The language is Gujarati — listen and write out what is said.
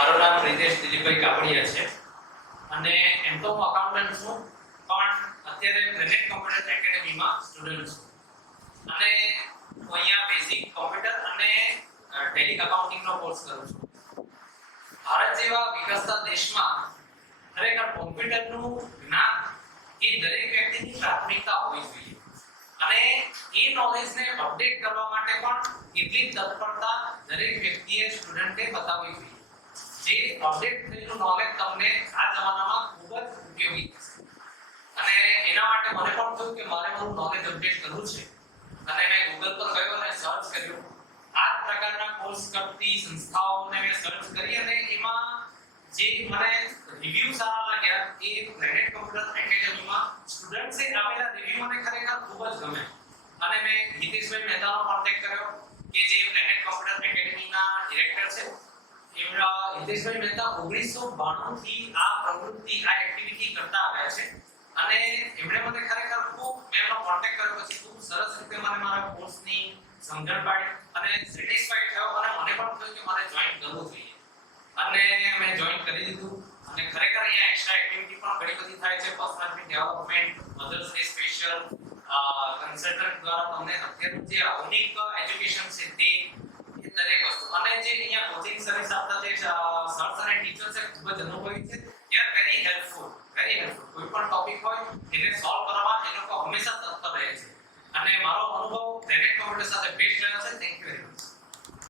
મારું નામ પ્રિતેશ દિલીપભાઈ કાપડિયા છે અને એમ તો હું અકાઉન્ટન્ટ છું, પણ અત્યારે પ્લેનેટ કોમ્પ્યુટર એકેડેમીમાં સ્ટુડન્ટ છું અને હું અહીંયા બેઝિક કોમ્પ્યુટર અને ટેલી અકાઉન્ટિંગનો કોર્સ કરું છું. ભારત જેવા વિકસતા દેશમાં ખરેખર કોમ્પ્યુટરનું જ્ઞાન એ દરેક વ્યક્તિની પ્રાથમિકતા હોવી જોઈએ અને એ નોલેજને અપડેટ કરવા માટે પણ એટલી તત્પરતા દરેક વ્યક્તિએ સ્ટુડન્ટે બતાવવી જોઈએ. જે અપડેટ થયેલું નોલેજ તમને આ જમાનામાં ખૂબ જ ઉપયોગી થશે અને એના માટે મને પણ થયું કે મારે મારું નોલેજ અપડેટ કરવું છે અને મેં ગૂગલ પર ગયો અને સર્ચ કર્યું. આ પ્રકારના કોર્સ કરતી સંસ્થાઓને મેં સર્ચ કરી અને એમાં જે મને રિવ્યુ સારા લાગ્યા એ પ્લેનેટ કોમ્પ્યુટર એકેડેમીમાં સ્ટુડન્ટ્સે આપેલા રિવ્યુ મને ખરેખર ખૂબ જ ગમે અને મેં હિતેશભાઈ મહેતાનો કોન્ટેક્ટ કર્યો કે જે પ્લેનેટ કોમ્પ્યુટર એકેડેમીના ડિરેક્ટર છે. હિતેશભાઈ મહેતા 1992 થી આ પ્રવૃત્તિ આ એક્ટિવિટી કરતા આવ્યા છે અને એમણે મને ખરેખર ખૂબ મેં એમનો કોન્ટેક્ટ કર્યો પછી ખૂબ સરસ રીતે મને મારા કોર્સની સમજણ પાડી અને સેટિસ્ફાઈડ થયો અને મને પણ થયું કે મારે જોઈન કરવું જોઈએ અને મેં જોઈન કરી દીધું અને ખરેખર અહીંયા એક્સ્ટ્રા એક્ટિવિટી પણ ઘણી બધી થાય છે. Personality development, mother's day special, consultant દ્વારા તમને અત્યારનું જે આધુનિક એજ્યુકેશન છે તે દરેક વસ્તુ અને જે અહીંયા કોચિંગ સર્વિસ આપતા જે સર્સ અને ટીચર્સ છે ખૂબ જ અનુભવી છે. They are very helpful. કોઈ પણ ટોપિક હોય એને સોલ્વ કરવા એ લોકો હંમેશા તત્પર રહે છે અને મારો અનુભવ પ્લેનેટ કોમ્પ્યુટર સાથે બેસ્ટ રહ્યો છે. Thank you very much.